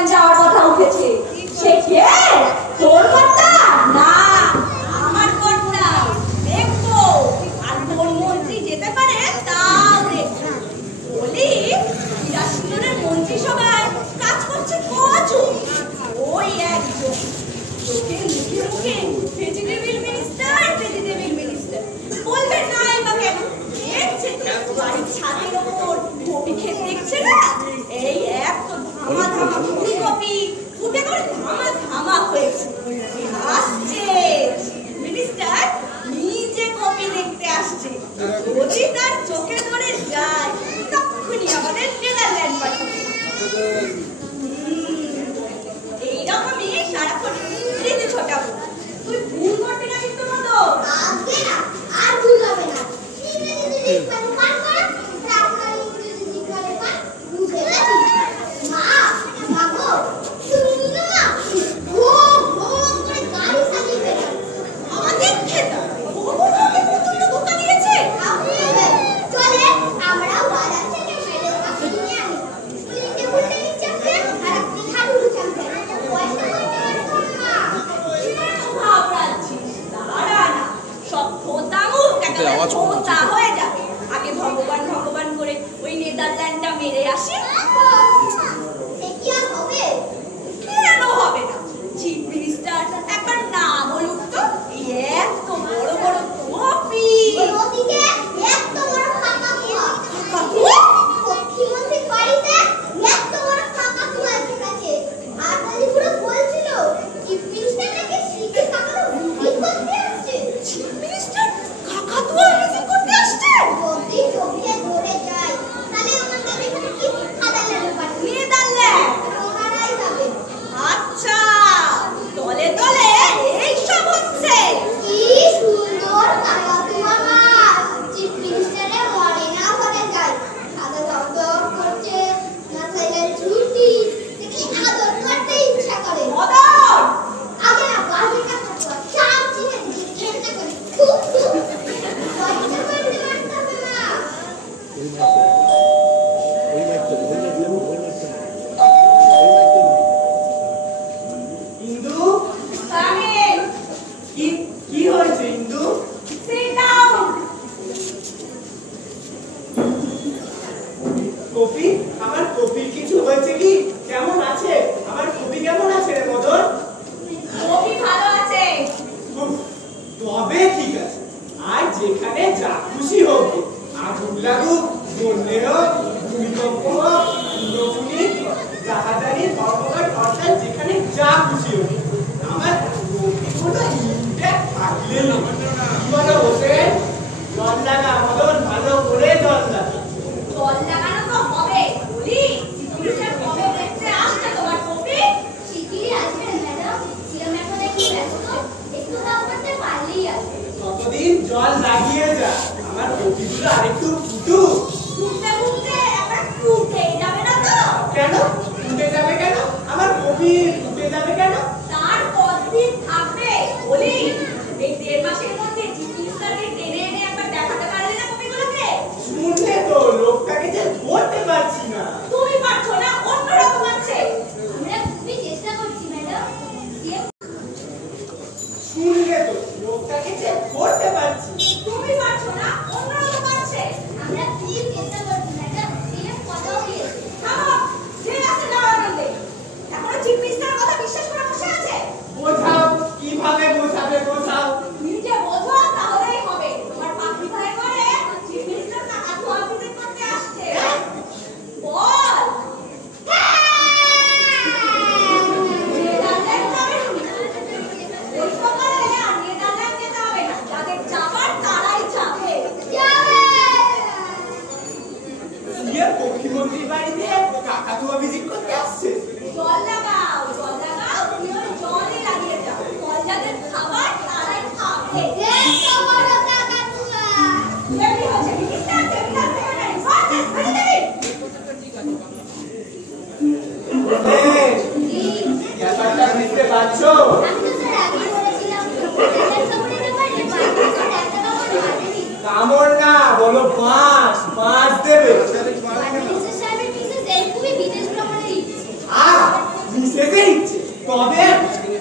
বাগান যাওয়ার কথা উঠেছে। সে কে? তোর কর্তা? না, আমার কর্তা। দেখবো আর কোন মন্ত্রী যেতে পারে তাও দেখবো। বলি বিরাশিন্দরের মন্ত্রিসভায় কাজ করছে কজন? ওই একজন। লোকের মুখে মুখে ভেজিটেবল মিনিস্টার বলবে নাই বা কেন? দেখছে তো বাড়ির ছাদের ওপর কপি ক্ষেত দেখছে না? এই এক তো ধামা ধামা ফুলকপি ফুটে করে ধামা ধামা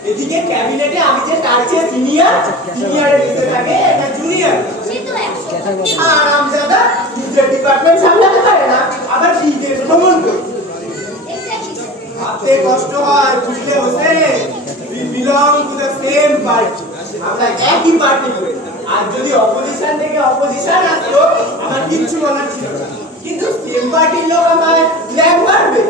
এদিকে ক্যাবিনেটে আমি যে তার চেয়ে সিনিয়রের নিচে থাকে এটা জুনিয়র। আর আমজাদা নিজের ডিপার্টমেন্ট সামলাতে পারে না, আবার বিদেশ ভ্রমণ করে। ভাবতে কষ্ট হয়, বুঝলে Hossain? We belong to the same party. আমরা একই পার্টি করি। আর যদি অপোজিশন থেকে অপোজিশন আসতো আমার কিচ্ছু বলার ছিল না, কিন্তু সেম পার্টির লোক আমায় ল্যাগ মারবে।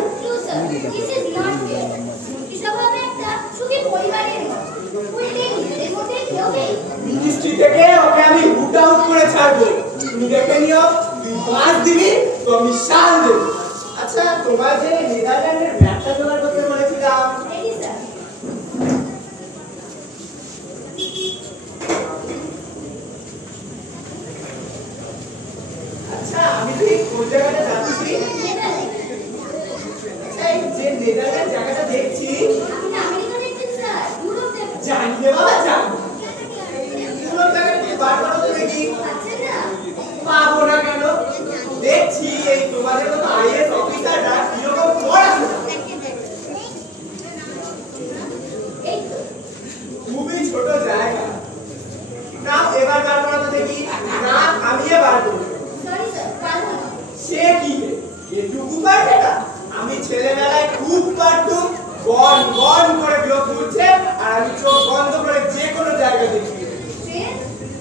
মিনিস্ট্রি থেকে ওকে আমি হুট আউট করে ছাড়বো। তুমি দেখে নিও, তুই 5 দিবি তো আমি শাল দেবো। আচ্ছা, তোমার যে নেদারল্যান্ডের ম্যাপটা জোগাড় করতে বলেছিলাম, আচ্ছা আমি ঠিক কোন জায়গাটা যাচ্ছি? আচ্ছা, এই যে নেদারল্যান্ড জায়গাটা দেখছি, জানি রে বাবা, জানি। ইউরোপ জায়গাটা কি বার করো তো দেখি। পাবো না কেন? দেখছি এই তোমাদের মতো আইএস অফিসাররা কিরকম পড়াশোনা। খুবই ছোট জায়গা। না এবার বার করো তো দেখি। না আমি বার করবো। সে কি এটুকু পারবে না? আমি ছেলেবেলায় খুব পারতুম। গন গন করে বিরোধ করছে আর আমি চোখ বন্ধ করে যে কোনো জায়গা দেখি।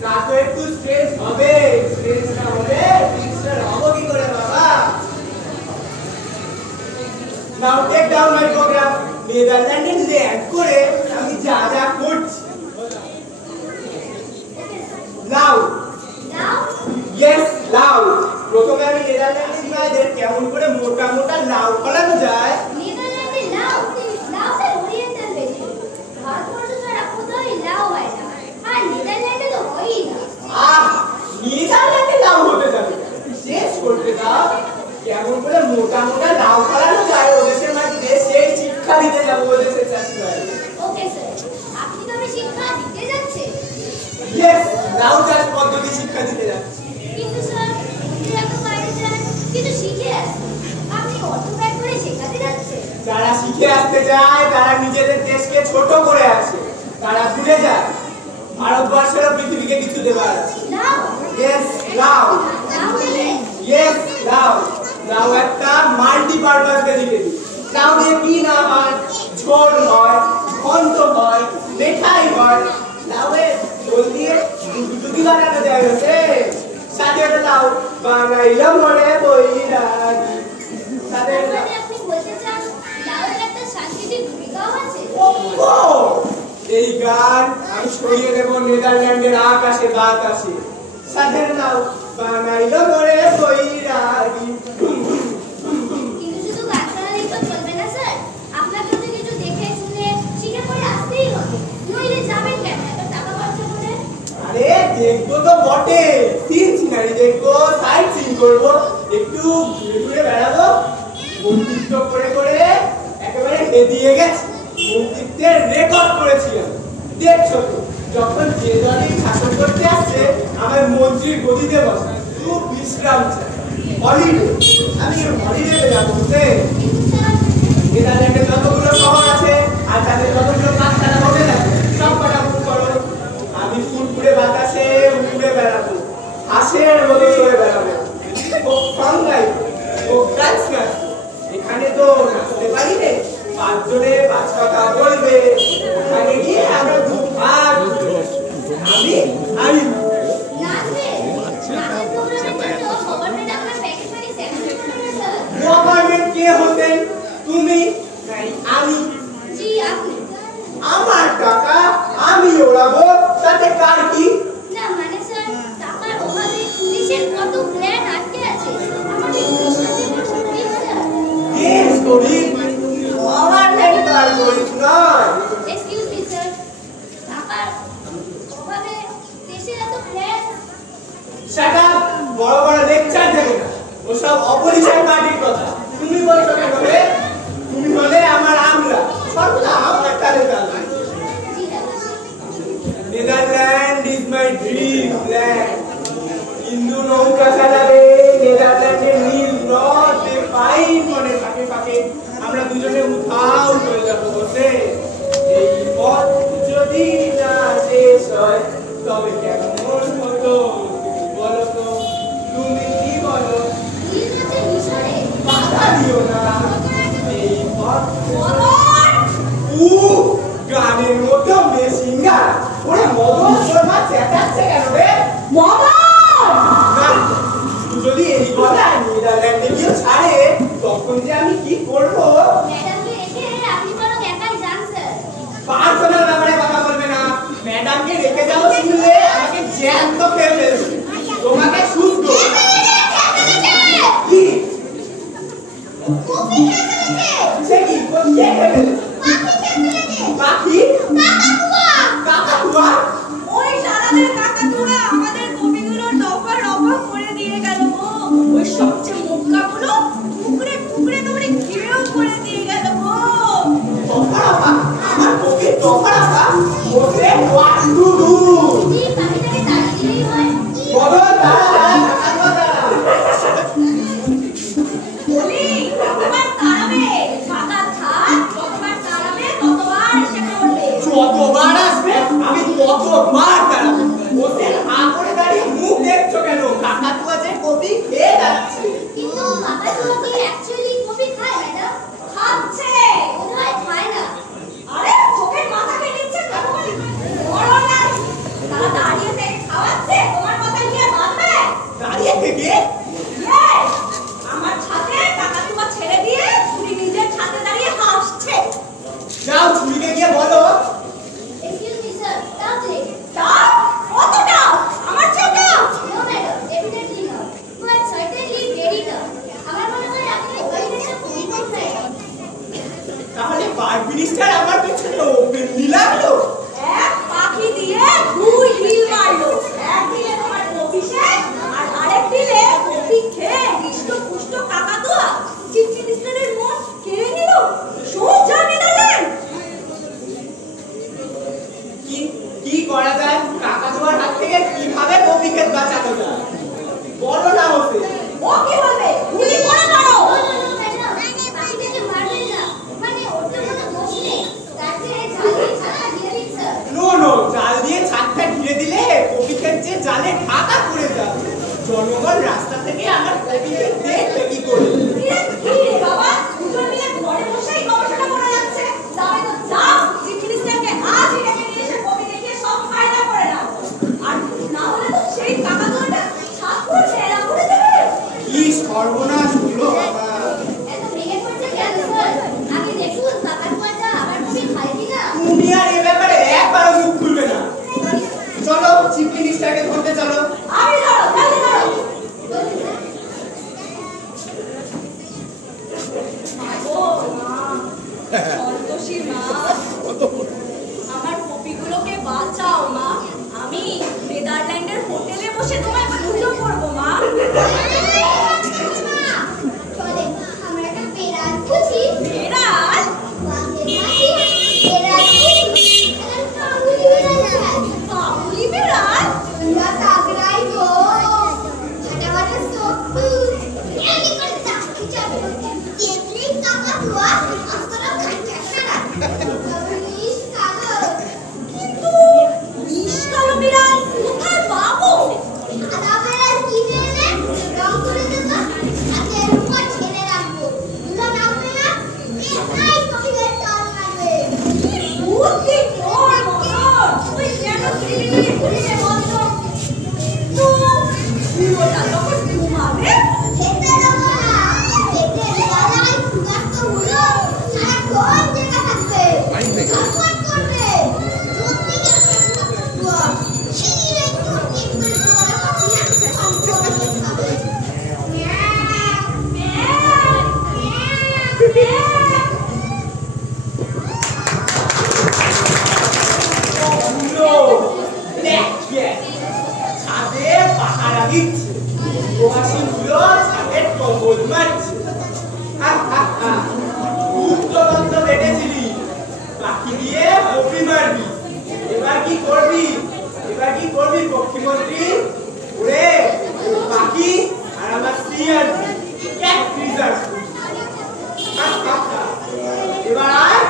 তা তো একটু স্ট্রেস হবে। স্ট্রেস না হলে ফিক্সড হবে কি করে বাবা? Now take down my programme. নেদারল্যান্ডে ল্যান্ড করে আমি যা যা করছি। নাও ইয়েস লাউ। প্রথমে আমি নেদারল্যান্ডের সীমাদের কেমন করে মোটা মোটা লাউ ফলানো যায়। নেদারল্যান্ডে লাউ লাউটা ওরিয়েন্টাল ভেজিটেবল। ভারতবর্ষ ছাড়া কোথাও লাউ হয় না, আর নেদারল্যান্ডে তো হয়ই না। নেদারল্যান্ডে লাউ হতে যাবে, শেষ করতে দাও। কেমন করে মোটা মোটা লাউ ফলানো যায় ও দেশের মাটিতে সেই শিক্ষা দিতে যাবো ও দেশের চাষিরা। ওকে স্যার, আপনি তবে শিক্ষা দিতে যাচ্ছেন? ইয়েস, লাউ চাষ পদ্ধতি শিক্ষা দিতে যাচ্ছি। কিন্তু স্যার, আপনি এত বাইরে যান কিন্তু শিখে আসেন, আপনি অত ব্যয় করে শেখাতে যাচ্ছেন? যারা শিখে আসতে চায় তারা নিজেদের দেশকে ছোট করে আসে। তারা ভুলে যায় ভারতবর্ষের পৃথিবীকে কিছু দেবার আছে। লাউ? ইয়েস লাউ। লাউ দেবে? ইয়েস লাউ। লাউ একটা মাল্টিপারপাস ভেজিটেবল। লাউ দিয়ে কি না হয়? ঝোল হয়, ঘন্ট হয়, মিঠাই হয়। লাউয়ের ঝোল দিয়ে দুধি বানানো যায় হচ্ছে। সাথে একটা লাউ বানাইলাম মনে বইরাগি। সাথে আপনি বলতে চান লাউয়ের একটা সাংস্কৃতিক ভূমিকাও আছে? এই গান আমি ছড়িয়ে দেবো নেদারল্যান্ডের আকাশে বাতাসে। সাথে লাউ বানাইলাম মনে বইরাগি। কিন্তু শুধু গান শোনালেই তো চলবে না স্যার, আপনাকে তো কিছু দেখে শুনে শিখে পড়ে আসতেই হবে, নইলে যাবেন কেন এত টাকা খরচা করে? আরে দেখবো তো বটে, সিন সিনারি দেখবো, সাইট সিন করবো, একটু ঘুরে ঘুরে বেড়াবো। বন্ধুত্ব করে করে একেবারে হেদিয়ে গেছে। বন্ধুত্বের রেকর্ড করেছিলাম। দেখছো তো, যখন যে দলই শাসন করতে আসছে আমার মন্ত্রীর গদিতে বসা, খুব বিশ্রাম চাই, হলিডে। আমি হলিডেতে যাবো বুঝতে। নেদারল্যান্ডে যতগুলো শহর আছে আর তাদের যতগুলো কারখানা হবে না সব কটা বুক করো। আমি ফুটফুটে বাতাসে উড়ে বেড়াবো, হাঁসের মতো চড়ে বেড়াবো। ও সঙ্গাই ও গাছ গাছ এখানে তো নাচতে পারি রে। 5 জনে 5 কথা বলবে, ওখানে গিয়ে আমরা দুভাগ। আমি আমি নাচবে? নাচের প্রোগ্রামের জন্য গভর্নমেন্ট আপনার প্যাকেজ মানি স্যাংশন করবে স্যার। গভর্নমেন্ট কে হতেন? তুমি নাই আমি? জি আপনি। আমার টাকা আমি ওড়াবো, তাতে কার কি? না মানে স্যার, টাকার অভাবে পুলিশের কত প্ল্যান আটকে আছে, আমাদের পুলিশের যে কোনো প্লিজ স্যার। কেস করি আমার নেতার করিস নয়। এক্সকিউজ মি স্যার, টাকার অভাবে দেশের এত প্ল্যান। শাট আপ, বড় বড় লেকচার দেবে না, ওসব অপোজিশন পার্টির কথা। তুমি বলছো কেন রে? তুমি হলে আমার আমরা, সর্বদা আমার টানে টানে। জি দাদা। Netherland is my dream land. Hindu নৌকা চালাবে নেদারল্যান্ডের নীল নদে পাইন মনে ফাঁকে ফাঁকে আমরা দুজনে উধাও হয়ে যাবো বসে। এই পথ গানের মধ্যে মেশিন গান ওরে মদন তোর মা চেঁচাচ্ছে কেন রে? মদন! না, তুই যদি এই কথা নেদারল্যান্ডে গিয়ে ছাড়ে তখন যে আমি কি করবো? ম্যাডামকে রেখে আপনি বরং একাই যান স্যার। পার্সোনাল ব্যাপারে কথা বলবে না। ম্যাডামকে রেখে যাও শুনলে আমাকে জ্যান্ত খেয়ে ফেলবে। তোমাকে সুস্থ কি সে কি কোথায় খেয়ে পাখি কাকাতুয়া ওই সারাদের কাকাতুয়া আমাদের কবিগুলোর দফা রফা করে দিয়ে গেল গো। ওই সবচেয়ে মোক্কাগুলো টুকরে টুকরে টুকরে ঘিরেও করে দিয়ে গেল গো। দফারাফা আমার কবির দফারাফা ওসে ওয়াট টু ডু এই পাখিটাকে তাড়িয়ে দিলেই হয়। বদল দাঁড়া কাকাতুয়া দাঁড়া বলি কতবার তাড়াবে কাকা থাক, কতবার তাড়াবে ততবার সে করবে। যতবার আসবে আমি ততবার দাঁড়াবো। ওসে হা করে দাঁড়িয়ে মুখ দেখছো কেন? কাকাতুয়া যে কবি খেয়ে যাচ্ছে। কিন্তু কাকাতুয়া কি অ্যাকচুয়ালি কফি খায় ম্যাডাম? খাচ্ছে। বোধহয় খায় না। আরে চোখের মাথা খেয়ে নিচ্ছে কেন বলি? বড় না তারা দাঁড়িয়ে থেকে খাওয়াচ্ছে, তোমার মাথায় কি আর বাঁধবে? দাঁড়িয়ে থেকে এই, আমার ছাদে কাকাতুয়া ছেড়ে দিয়ে ছুরি নিজের ছাদে দাঁড়িয়ে হাসছে। যাও ছুরিকে গিয়ে বলো excuse me sir, come please. দাও, কতটা? আমার চেয়েটা? No madam, definitely not. But certainly very now. আমার মনে হয় আপনি ওই দেশের কবি কোথায়? তাহলে পার্ক মিনিস্টার আমার পিছনে ওপেনলি লাগলো। এক পাখি দিয়ে দুই হিল মারলো। এক দিলে তোমার কপি শেষ, আর আরেক দিলে কপি খেয়ে হৃষ্ট-পুষ্ট কাকাতুয়া চিফ মিনিস্টারের মন কেড়ে নিল। সোজা নেদারল্যান্ড। কি করা যায়? কাকাতুয়ার হাত থেকে কিভাবে কবিকে বাঁচানো যায় বলো না ওসে। ও কি বলবে? গুলি করে মারো। নো ম্যাডাম, পাখিটাকে মারবেন না। মানে ওটার কোনো দোষ নেই। তার চেয়ে ঝালিয়ে ছাড়া দিয়ে দিন স্যার। নো জাল দিয়ে ছাদটা ঘিরে দিলে কবিকে যে জালে ঢাকা পড়ে যাবে। জনগণ রাস্তা থেকে আমার কবিকে দেখবে কি করে? কি রে বাবা, দুজন মিলে ঘরে বসেই গবেষণা করা যাচ্ছে। যাবে তো যাও, চিফ মিনিস্টারকে আজই ডেকে নিয়ে এসে কবি দেখিয়ে সব ফায়দা করে নাও। আর না হলে তো সেই কাকাতুয়াটা ছাদ করে ছেড়া করে দেবে। কি সর্বনাশ হলো বাবা। এত ভেঙে পড়ছে কেন স্যার? আগে দেখুন কাকাতুয়াটা আবার কফি খায় কিনা। তুমি আর এ ব্যাপারে একবারও মুখ খুলবে না। চলো চিফ মিনিস্টারকে ধরতে চলো। আমি ধরো, জলদি ধরো। ও মা, সন্তোষী মা, আমার কপিগুলোকে বাঁচাও মা। আমি নেদারল্যান্ডের হোটেলে বসে তোমায় পুজো করবো মা। চলে, আমরা একটা পেরাল খুঁজি। বেড়াল? পেরাল খুঁজি। এখন কাবুলি বেড়াল যায়। কাবুলি বেড়াল? আমরা তাগড়াই গো। ফাটাফাটা সত্যি। এমনি করে চাকরি যাবে। দেখলি কাকাতুয়া আসলে খাচ্ছে না। কাবুলিশ কালো। কিন্তু বিষকালো বিড়াল কোথায় পাবো? সাদা বেড়াল কিনে এনে রং করে দেবো। আর এর উপর ছেড়ে রাখবো। দুটো না হলে না একাই কবিদের দল মারবে। কি বুদ্ধি তোর মদন! তুই কেন টিভি খুলে বন্ধ? তো পুরোটা যখন ঘুমাবে খেতে দেবো না। খেতে দেওয়াই ক্ষুধার্ত হলো সারাক্ষণ জেগে থাকবে। ছটফট করবে। সত্যি কেমন কাকাতুয়া। সেই একটু ঠিক করে বড় পাখি না সম্পূর্ণ খাবে। ম্যাও, ম্যাও, ম্যাও, ম্যাও। No! ছাদে পাহারা দিচ্ছে। প্রবাসীগুলো ছাদের টহল মারছে। খুব তো মন্ত্র বেঁধেছিলি। পাখি দিয়ে কপি মারবি। এবার কি করবি পক্ষীমন্ত্রী? ওরে পাখি আর আমার সিআরপি ক্যাট ফ্রিজার। এবার আর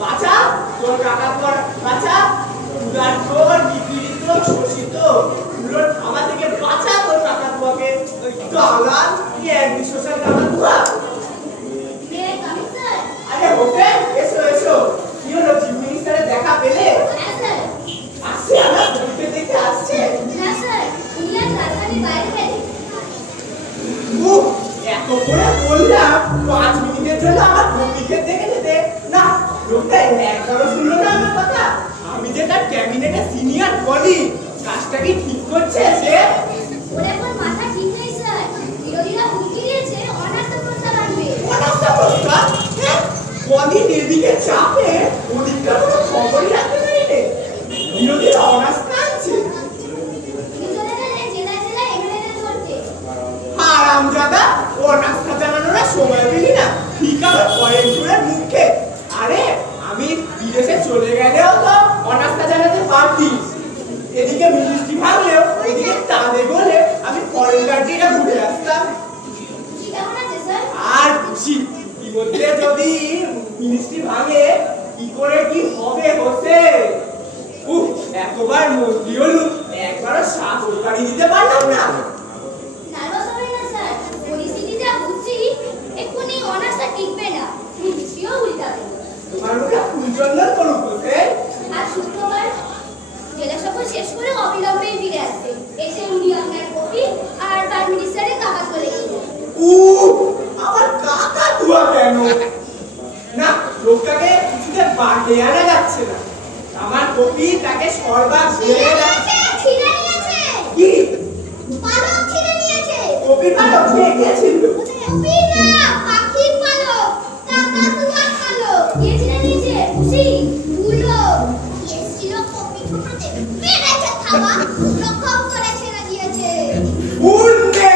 বাঁচা তোর কাকাতুয়ার বাঁচা। উদারকর নিপীড়িত শোষিত উলট খাওয়া থেকে বাঁচা তোর কাকাতুয়াকে। দালাল কি একদিন শোষণ কাকাতুয়া। মেয়ে কামি স্যার। আরে হোসেন এসো কি হলো লোকটা একবারও শুনলো না আমার কথা। আমি যে তার ক্যাবিনেটে সিনিয়র বলি, কাজটা কি ঠিক করছে সে? ওর এখন মাথা ঠিক নেই স্যার, বিরোধীরা হুমকি দিয়েছে অনার্স প্রস্তাব আনবে। অনার্স প্রস্তাব? কদিন এদিকে চাপে ওদিকটা কোনো খবরই রাখতে পারিনি। বিরোধীরা অনার্স আনছে। চলে গেলে জেলায় জেলায় এমএলএদের ধরতে। হারামজাদা, অনার্সটা জানানোর সময় পেলি না, ঠিক আছে পরের সুরের মুখে। আরে আমি বিদেশে চলে গেলেও তো অনার্সটা জানাতে পারতিস। এদিকে মিনিস্ট্রি ভাঙলেও এদিকে তাঁদে বলে আমি ফরেন কান্ট্রিটা ঘুরে আসতাম। কেমন আছে স্যার? আর খুশি ইতিমধ্যে যদি মিনিস্ট্রি ভাঙে কি করে কি হবে হোসে। এতবার মন্ত্রী হলু, একবারও সাগর গাড়ি দিতে পারলাম না। নার্ভাস হবে না স্যার, পরিস্থিতি যা বুঝছি এক্ষুনি অনার্সটা টিকবে না, মিনিস্ট্রিও উল্টাবে। তোমার মুখে ফুলচন্দন করুক হোসে। আর শুক্রবার জেলা সফর শেষ করে অবিলম্বেই ফিরে আসবে, এসে উনি আপনার কপি আর প্রাইম মিনিস্টারের কাগজ বলে গেলেন। আমার কাকা তুয়া কেন না, লোকটাকে কিছুতে বাড়িয়ে আনা যাচ্ছে না। আমার কপি তাকে সর্বাগ ছেড়ে যাচ্ছে। ছিঁড়ে নিয়েছে কি পালক, ছিঁড়ে নিয়েছে। কপি পালক খেয়ে গেছিল? কপি না, পাখির পালক, কাকাতুয়ার পালক। কে ছিঁড়ে নিয়েছে? খুশি ভুলো এসছিল কপি ঠোঁটে মেরেছে থাবা, রকম করে ছেড়ে দিয়েছে। উন্ডে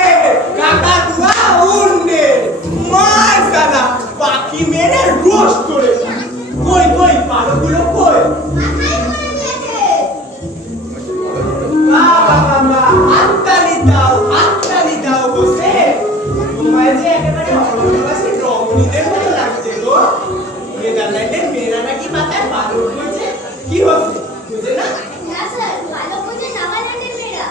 কাকা তুয়া উন্ডে মার সালা, পাখি মেরে রোস্ট করে। কই কই পালকগুলো কই? মাথায় করে নিয়েছে। হাততালি দাও বসে। তোমায় যে একেবারে অরণ্যবাসী রমণীদের মতো লাগছে গো। নেদারল্যান্ডের মেয়েরা নাকি মাথায় পালক হয়েছে, কি হচ্ছে বুঝে না? না স্যার, পালক হচ্ছে নাগাল্যান্ডের মেয়েরা।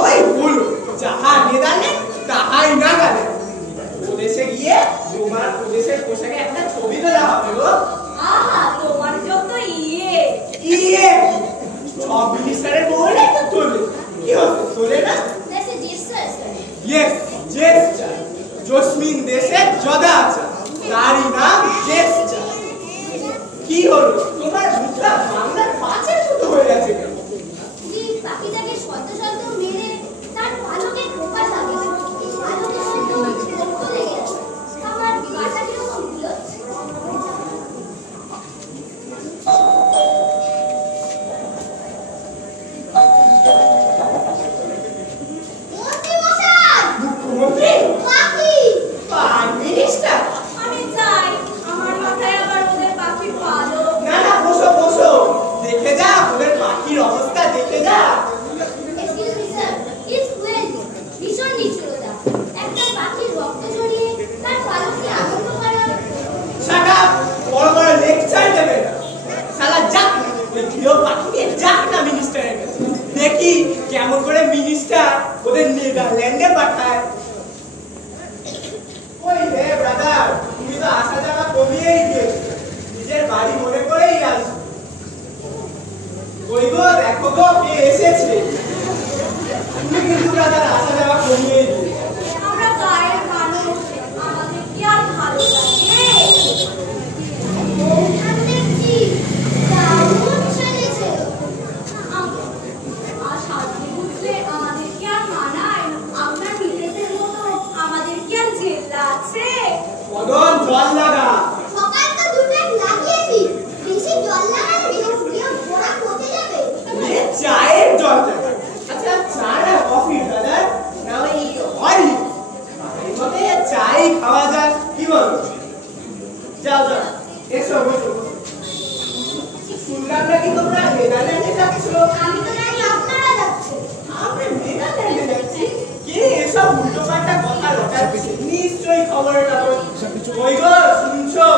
ওই ভুল, যাহা নেদারল্যান্ড তাহাই নাগাল্যান্ড। ওদেশে গিয়ে তোমার ওদেশের পোশাকে একটা ছবি তোলা হবে গো। আহা, তোমার যত ইয়ে। ইয়ে সব মিনিস্টারের বউরে তো চলে, কি হচ্ছে চলে না? That's a gesture, sir. Yes gesture, jasmine দেশের জদা আছে, তারই নাম জেস্টার। কি হলো তোমার মুখটা বাংলার পাঁচের মতো হয়ে গেছে কেন? যে পাখিটাকে শব্দ শব্দ মেরে তার পালকে খোপা লাগে, পালকে হয়তো রক্ত লেগে আছে। আমার গাটা কিরকম ফুলোচ্ছে। মন্ত্রী মশাই, মুখ্যমন্ত্রী, পাখি। Prime minister. আমি চাই আমার মাথায় আবার ওদের পাখির পালক। না না বসো বসো, দেখে যা ওদের পাখির অবস্থা, দেখে যা। Excuse me, sir. It's cruelty. ভীষণ নিষ্ঠুরতা। একটা পাখির রক্ত ঝরিয়ে তার পালককে আনন্দ করা। শাট আপ, বড় বড় লেকচার দেবে না। শালা যাক না, ওই প্রিয় পাখিকে যাক না মিনিস্টারের কাছে, দেখি কেমন করে মিনিস্টার ওদের নেদারল্যান্ডে পাঠায়। ওই রে ব্রাদার, তুমি তো আসা যাওয়া কমিয়েই দিয়েছো, নিজের বাড়ি মনে করেই আসো। ওই গো দেখো গো কে এসেছে। তুমি কিন্তু ব্রাদার আসা যাওয়া কমিয়েই দিয়েছো। আমরা গায়ের মানুষ, আমাদের কি আর ভালো লাগে? বৌঠান দেখছি দারুণ সেজেছে। আর সাজতে বুঝলে আমাদের কি আর মানায়? আপনার মিসেসের মতো আমাদের কি আর জেল্লা আছে? মদন জল লাগা। সকাল তো দুটো লাগিয়েছি, বেশি জল লাগালে কেউ ঘোড়া পচে যাবে। এ চায়ের জল লাগা। আচ্ছা চা না কফি ব্রাদার, না ওই হরি মতে চাই খাওয়া যাক, কি বলো? যাও যাও এসো বসো। শুনলাম নাকি তোমরা নেদারল্যান্ডে যাচ্ছ? আমি তো জানি আপনারা যাচ্ছেন। আমরা নেদারল্যান্ডে যাচ্ছি? কে এসব উল্টো পাল্টা কথা রটাচ্ছে? নিশ্চয়ই খবরের কাগজ। ওই গো শুনছো,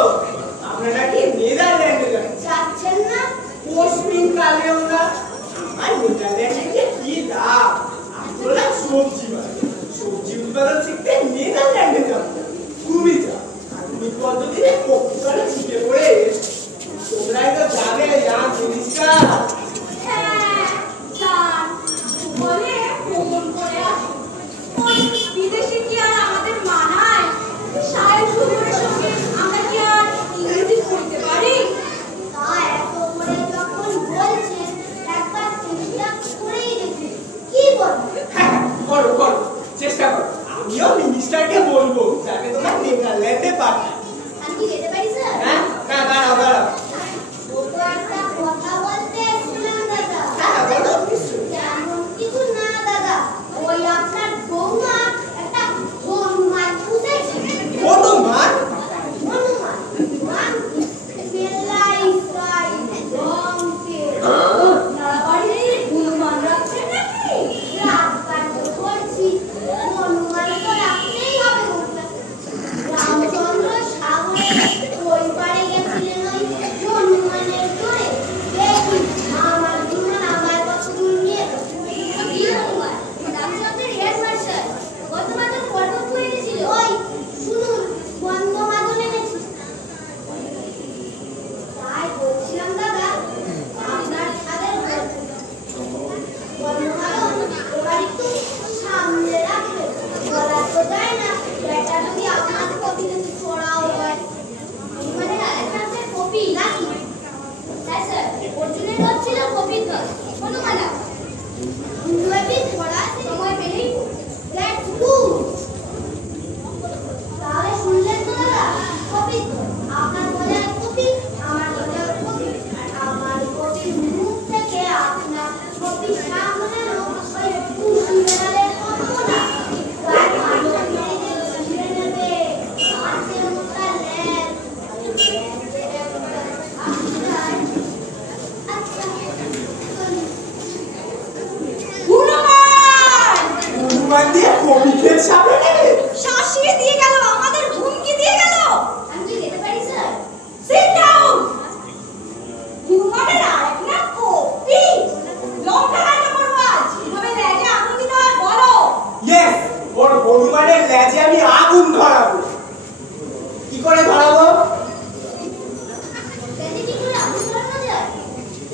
আমরা নাকি নেদারল্যান্ডে যাচ্ছি। যাচ্ছেন না? পশ্চিম কালেও না। আর নেদারল্যান্ডে গিয়ে কি লাভ? আমরা সবজি বানাই, সবজি উৎপাদন শিখতে নেদারল্যান্ডে যাবো, খুবই যা আধুনিক পদ্ধতিতে কপিকালে শিখে পড়ে। তোমরাই তো জানে ইয়াং মিনিস্টার। হ্যাঁ, যান। বলে ভ্রমণ করে আসুন। ওই বিদেশে কি আর আমাদের মানায়? সাহেব হুজুরের সঙ্গে আমরা কি আর ইংরেজি পড়তে পারি?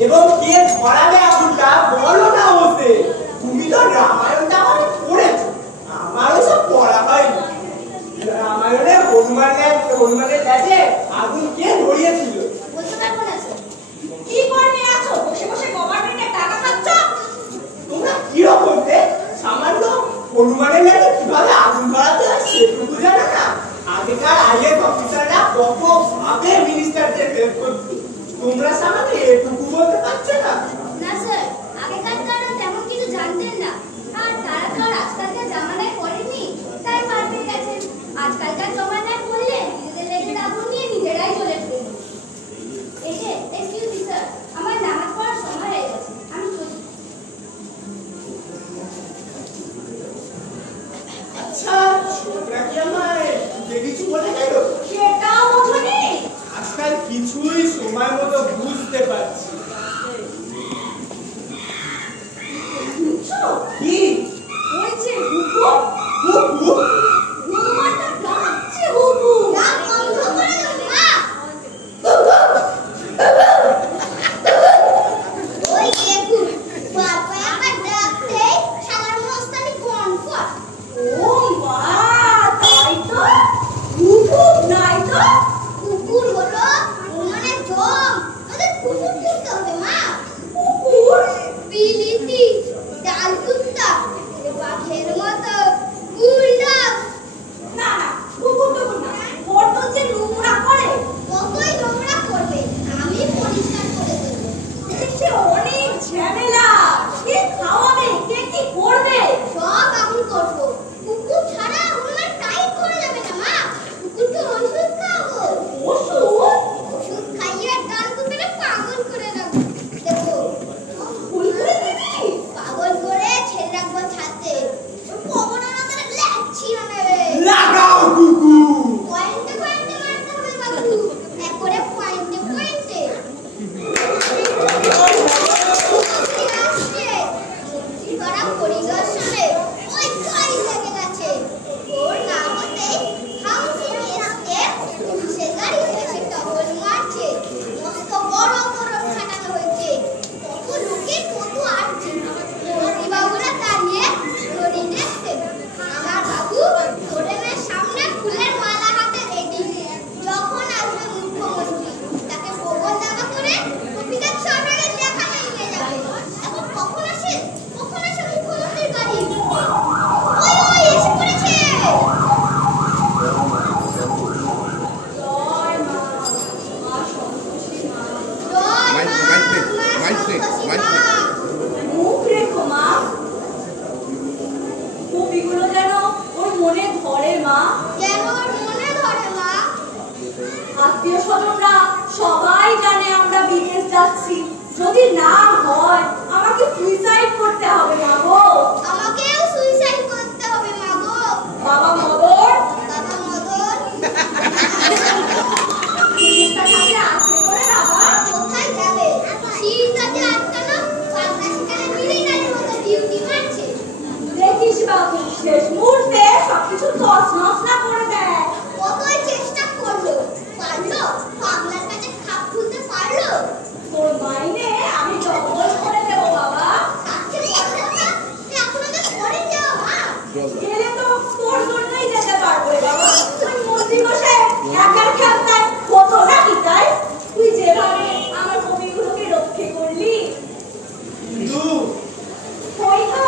এবং কে ধরাবে আগুনটা বলো না ওতে। তুমি তো রামায়ণটা আমার পড়েছো, আমারও সব পড়া হয়নি। রামায়ণে হনুমানের কাছে আগুন কে ধরিয়েছিল? বলতে পারবো না স্যার। কি করে নিয়ে আছো? বসে বসে গভর্নমেন্টের টাকা খাচ্ছ? তোমরা কিরকম সামান্য হনুমানের কাছে কিভাবে আগুন ধরাতে হয় সেটুকু জানো না? আগেকার আইএস অফিসাররা কত ভাবে মিনিস্টারদের হেল্প করত, তোমরা সামান্য এটুকু বলতে পারছো না? না স্যার, আগেকার কারা তেমন কিছু জানতেন না, আর তারা তো আর আজকালকার জামানায় পড়েনি, তাই মার পেয়ে গেছেন। আজকালকার জামানায় পড়লে নিজেদের লেজের আগুন নিয়ে নিজেরাই জ্বলে পড়ে। এই যে এক্সকিউজ মি স্যার, আমার নামাজ পড়ার সময় হয়ে গেছে, আমি চলি। আচ্ছা, ছোটরা কি আমায় কিছু বলে গেল? সেটাও বোঝনি? আজকাল কিছুই সময় মতো বুঝতে পারছি। কি বলছে হুকু হুকু? হনুমানটা ডাকছে হুকু। রাগ বন্ধ করে দাও মা। ওই দেখো, বাবা আমার ডাকতে শালার মস্তানি কনফার্ম। ও মা, তাই তো? হুকু নাই তো? কুকুর হলো হনুমানের জম, ওদের কুকুর করতে হবে মা। কুকুর? বিলিতি, ডাল কুত্তা, বাঘের মতো বুলডগ। না না, কুকুর টুকুর না, ওর তো যে নোংরা করে। কতই নোংরা করবে, আমি পরিষ্কার করে দেবো। সে অনেক ঝামেলা। কে খাওয়াবে, কে কি করবে? সব আমি করবো। কুকুর ছাড়া হনুমান টাইট করে যাবে না মা। কুকুরকে ওষুধ খাওয়াবো। ওষুধ? ওষুধ খাইয়ে ডাল কুত্তাকে পাগল করে রাখবো। দেখো, ভুল করে দিবি? পাগল করে ছেড়ে রাখবো ছাদে। পবনের মধ্যে ছিঁড়ে নেবে। লাগাও কুকু। পয়েন্টে পয়েন্টে মারতে হবে বাবু, একবারে পয়েন্টে পয়েন্টে। করা পরিদর্শনে ওই গাড়ি লেগে গেছে। ওর না হতে হাউসিং এসে পুলিশের গাড়ি এসে টহল মারছে। মস্ত বড় বড় ফাটানো হয়েছে। কত লোকে কত আসছে। মন্ত্রীবাবুরা দাঁড়িয়ে ধরে দেখছেন। আমার বাবু হোটেলের সামনে ফুলের মালা হাতে রেডি। যখন আসবে মুখ্যমন্ত্রী তাকে ভোগল দাবা করে অফিসার সরকারের দেখাতে নিয়ে যাবে। এখন কখন আসে মুখ্যমন্ত্রীর গাড়ি? ওই ওই এসে পড়েছে। জয় মা, মা সন্তোষী মা। জয় মা, মা মাইক দে, সন্তোষী মাইক মা। দে। মুখ রেখো মা। কবিগুলো যেন ওর মনে ধরে মা। যেন ওর মনে ধরে মা। আত্মীয় স্বজনরা সবাই জানে আমরা বিদেশ যাচ্ছি। যদি না হয় আমাকে সুইসাইড করতে হবে মা গো। আমাকেও সুইসাইড করতে হবে মা গো। বাবা মদন বাবা মদন পুলিশটা সাথে আছে করে বাবা। কোথায় যাবে? সিঁড়িটাতে আটকানো পাগলা সেখানে মিলিটারির মতো ডিউটি মারছে। দেখিস বাবু, শেষ মুহূর্তে সবকিছু তছনছ না করে দেয়। কতই চেষ্টা করলো, পারলো? পাগলার কাছে খাপ খুলতে পারলো? তোর মাইনে আমি ডবল করে দেবো বাবা। তার চেয়ে বড় কথা, তুই এখন ওদের ঘরে যাও মা। গেলে তো তোর জন্যই যেতে পারবো রে বাবা। তুই মন্ত্রী বসে একার খেলতায় কত নাকি তাই? তুই যেভাবে আমার কবিগুলোকে রক্ষে করলি। কিন্তু কই তো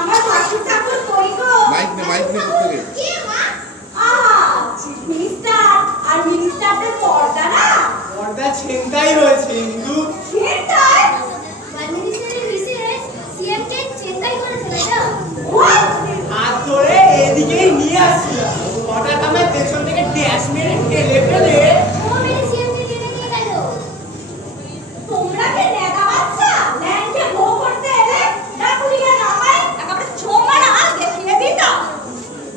আমার মাসুর ঠাকুর, কই তো? মাইক নে প্রত্যেকে। কে মা? আহা, চিফ মিনিস্টার আর মিনিস্টারদের পর্দা না? পর্দা ছিনতাই হয়েছে কিন্তু সেটাই। প্রাইম মিনিস্টারের মিসেস সিএমকে চিন্তাই করেছিল না? What? হাত ধরে এদিকেই নিয়ে আসছিলাম, হঠাৎ আমার পেছন থেকে ড্যাশ মেরে ঠেলে ফেলে ও মেরে সিএমকে টেনে নিয়ে গেল। তোমরা কে নেগা বাচ্চা? ল্যান্ডকে গো করতে এলে ডাকুনি কেন আমায়? একেবারে ছোমা না দেখিয়ে দিতাম।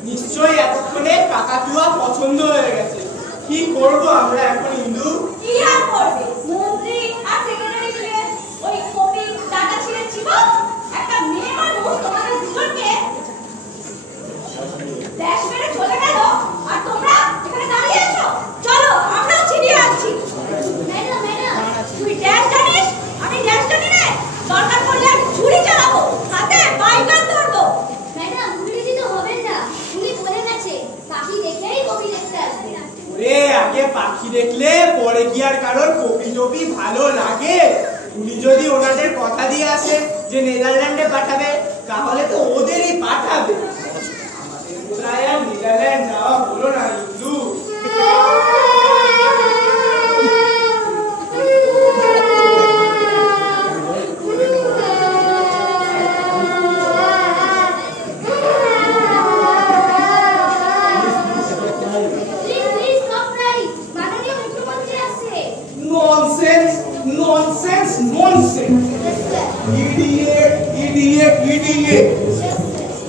নিশ্চয়ই এতক্ষণে কাকাতুয়া পছন্দ হয়ে গেছে। কি করব আমরা এখন ইন্দু? কি আর করবে? মন্ত্রী আর সেক্রেটারি মিলে ওই কপি ডাটা ছিঁড়ে চিবাও। একটা মেয়ে মানুষ তোমাদের দুজনকে ড্যাশ মেরে চলে গেল, আর তোমরা এখানে দাঁড়িয়ে আছো। চলো আমরাও ছিড়িয়ে আসছি। ম্যাডাম তুই ড্যাশ জানিস, আমি ড্যাশ আগে উনি যদি ওনাদের কথা দিয়ে আসে যে নেদারল্যান্ডে পাঠাবে, তাহলে তো ওদেরই পাঠাবে। আমাদের কোথায় আর নেদারল্যান্ড যাওয়া হলো না ইন্দু। Nonsense, nonsense. Idiot, idiot, idiot.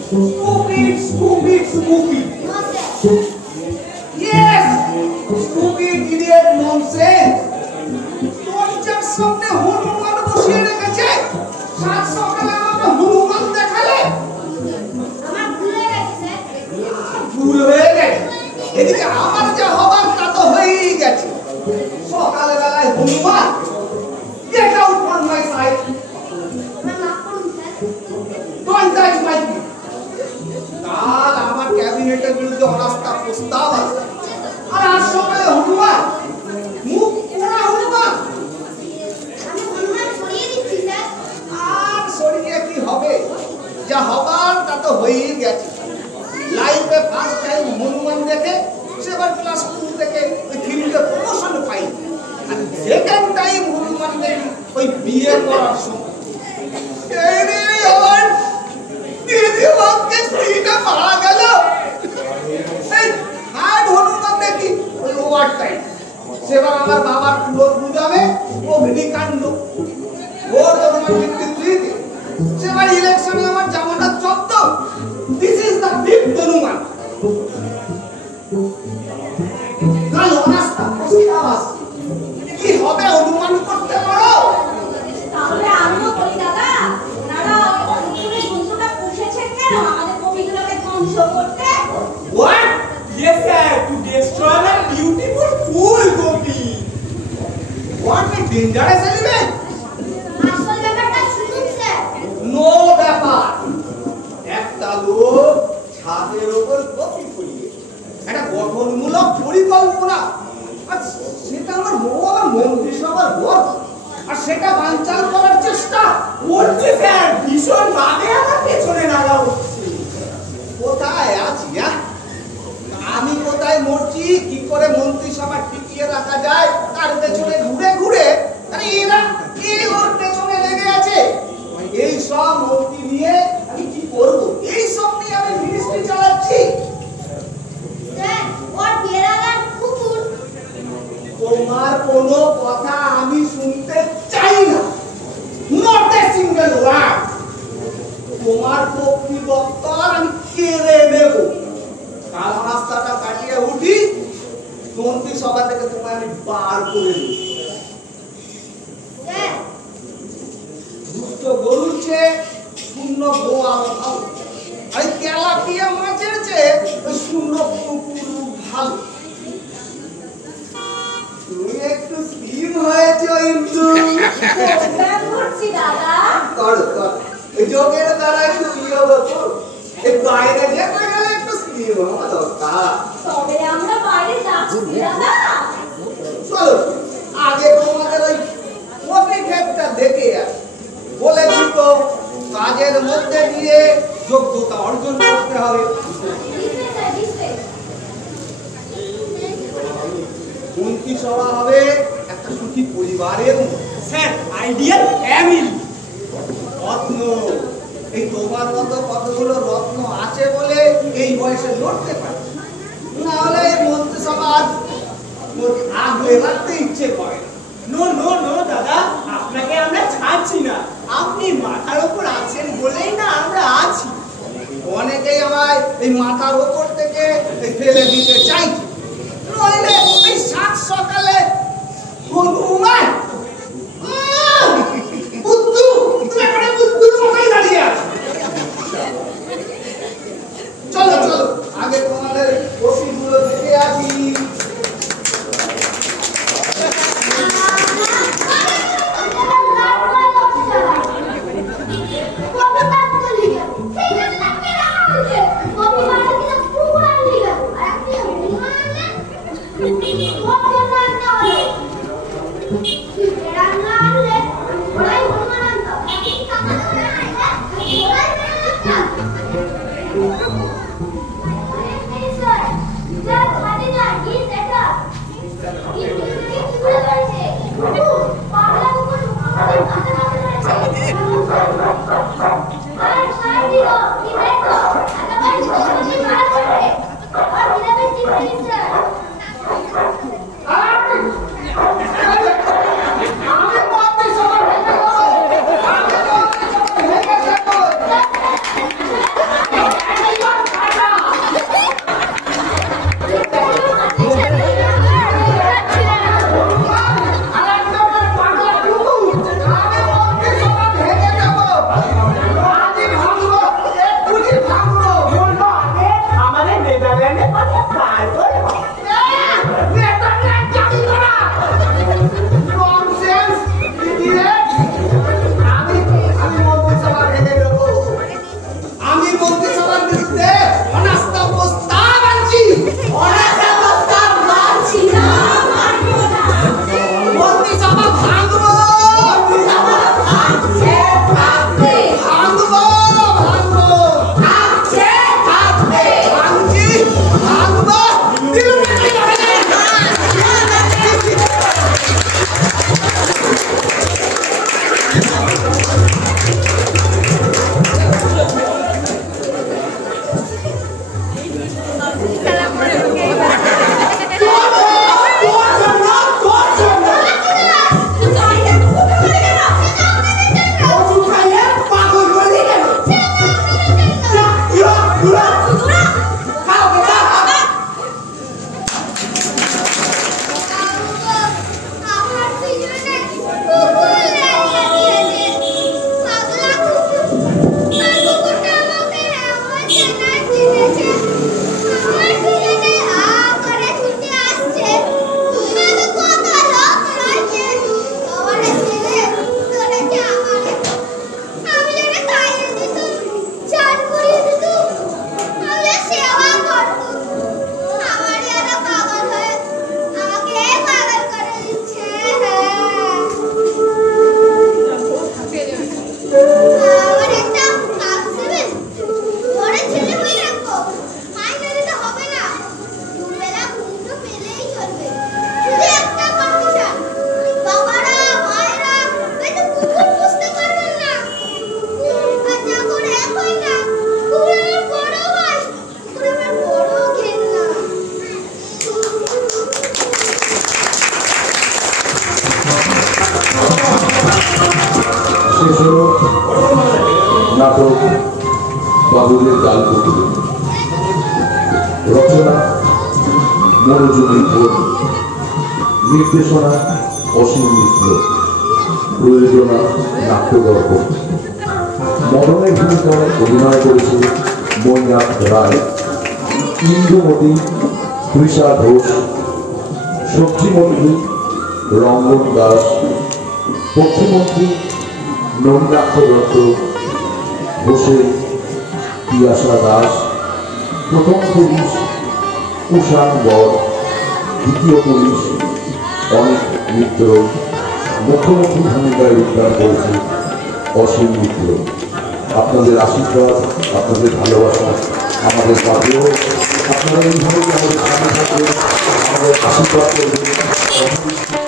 Stupid, stupid, stupid. Yes, stupid, idiot, nonsense. দরজার সামনে হনুমান বসিয়ে রেখেছে, সাত সকালে আমাকে হনুমান দেখালে। আমার ভুল হয়ে গেছে স্যার। ভুল হয়ে গেছে? এদিকে আমার যা হবার তা তো হয়েই গেছে। সকালে বেলায় Hanuman, get out from my sight. মাফ করুন sir. Don't touch my feet. কাল আমার ক্যাবিনেটের বিরুদ্ধে অনাস্থা প্রস্তাব আছে, আর আজ সকালে হনুমান, মুখ পোড়া হনুমান। আমি হনুমান সরিয়ে দিচ্ছি স্যার। আর সরিয়ে কি হবে? যা হবার তা তো হয়েই গেছে। লাইফে ফার্স্ট টাইম হনুমান দেখে সেবার ক্লাস 2 থেকে ওই 3তে প্রমোশন পাই, আর সেকেন্ড টাইম হনুমান দেখি ওই বিয়ে করার সময়। এই রে আমার দিদিমাকে স্ত্রীটা মারা গেল। এই থার্ড হনুমান দেখি ওই ওভার টাইম সেবার আমার বাবার ক্লোজ বুঝাবে অগ্নিকাণ্ড। ওর হনুমান 53 সেবার ইলেকশনে আমার জামাটা চত্ব। This is the fifth Hanuman. কাল অনাস্থা প্রস্তাব আছে, কি হবে অনুমান করতে পারো? তাহলে আমিও বলি দাদা, ওনারা অনেকগুলো জন্তুটা পুষেছেন কেন? আমাদের কবিগুলোকে ধ্বংস করতে। What? Yes sir, to destroy the beautiful full gopi. What a dangerous element. আসল ব্যাপারটা শুনুন স্যার। No ব্যাপার। একটা লোক ছাদের উপর কপি করিয়ে একটা গঠনমূলক পরিকল্পনা, আর সেটা আমার বড় মন্ত্রিসভার বড়, আর সেটা বানচাল করার চেষ্টা করছে স্যার। ভীষণ ভাবে আমার পেছনে লাগা হচ্ছে। কোথায় আছি? আমি কোথায় মরছি, কি করে মন্ত্রিসভা টিকিয়ে রাখা যায় তার পেছনে ঘুরে ঘুরে, আরে এরা কে ওর পেছনে লেগে আছে। এই সব মন্ত্রী নিয়ে আমি কি করব? এই সব নিয়ে আমি মিনিস্ট্রি চালাচ্ছি। স্যার, ওর বিড়ালার কুকুর। তোমার কোনো কথা আমি শুনতে চাই না। Not a single word. তোমার পক্ষী বক্তব্য আমি কেড়ে নেব। কাল রাস্তাটা কাটিয়ে উঠি, মন্ত্রী সভা থেকে তোমায় আমি বার করে দেব। স্যার, দুষ্ট গরুর চেয়ে শূন্য গো আরো ভালো, আর তেলাপিয়া মাছের চেয়ে শূন্য কুকুর ভালো। তুমি একটু স্লিম হয়েছ কিন্তু। ব্যায়াম করছি দাদা। করো করো, এই যোগের দ্বারা একটু ইয়োগা করো। এই বাইরে যেতে গেলে একটু স্লিম হওয়া দরকার। তবে আমরা বাইরে যাচ্ছি দাদা। চলো আগে তোমাদের ওই কফি ক্ষেতটা দেখে আসি। বলেছি তো কাজের মধ্যে দিয়ে যোগ্যতা অর্জন করতে হবে। দিছে স্যার, দিছে। মন্ত্রিসভা হবে একটা সুখী পরিবারের মতো। Sir, ideal family. রত্ন, এই তোমার মতো কতগুলো রত্ন আছে বলে এই বয়সে লড়তে পারে, না হলে এই মন্ত্রিসভা আগলে রাখতে ইচ্ছে করে। নো নো নো দাদা, আপনাকে আমরা ছাড়ছি না। আপনি মাথার উপর আছেন বলেই না আমরা আছি। অনেকেই আমায় এই মাথার উপর থেকে ফেলে দিতে চাইছে, নইলে এই সাত সকালে হনুমান বুদ্ধু, তুমি একটা বুদ্ধুর মতোই দাঁড়িয়ে আছো। চলো চলো আগে তোমাদের ওষুধগুলো দেখে আসি। কপি শেষ হল নাটক বাবুদের গালপুতুলি। রচনা মনোযোগী ঘোষ, নির্দেশনা অসীম মিত্র, প্রযোজনা নাট্যগল্প। মদনের ভূমিকায় অভিনয় করেছে মৈনাক রায়, ইন্দুমতি, তৃষা ঘোষ, সবজিমন্ত্রী রঙ্গন দাস, পক্ষীমন্ত্রী নন্দাক্ষ দত্ত, হোসেন পিয়াসা দাস, প্রথম পুলিশ কুষাণ বর, দ্বিতীয় পুলিশ অনেক মিত্র, মুখ্যমন্ত্রী ভূমিকায় উদ্ধার করেছে অসীম মিত্র। আপনাদের আশীর্বাদ, আপনাদের ভালোবাসা আমাদের পাবেও। আপনারা এইভাবে আমাদের সাথে থাকলে আমাদের আশীর্বাদ করবেন।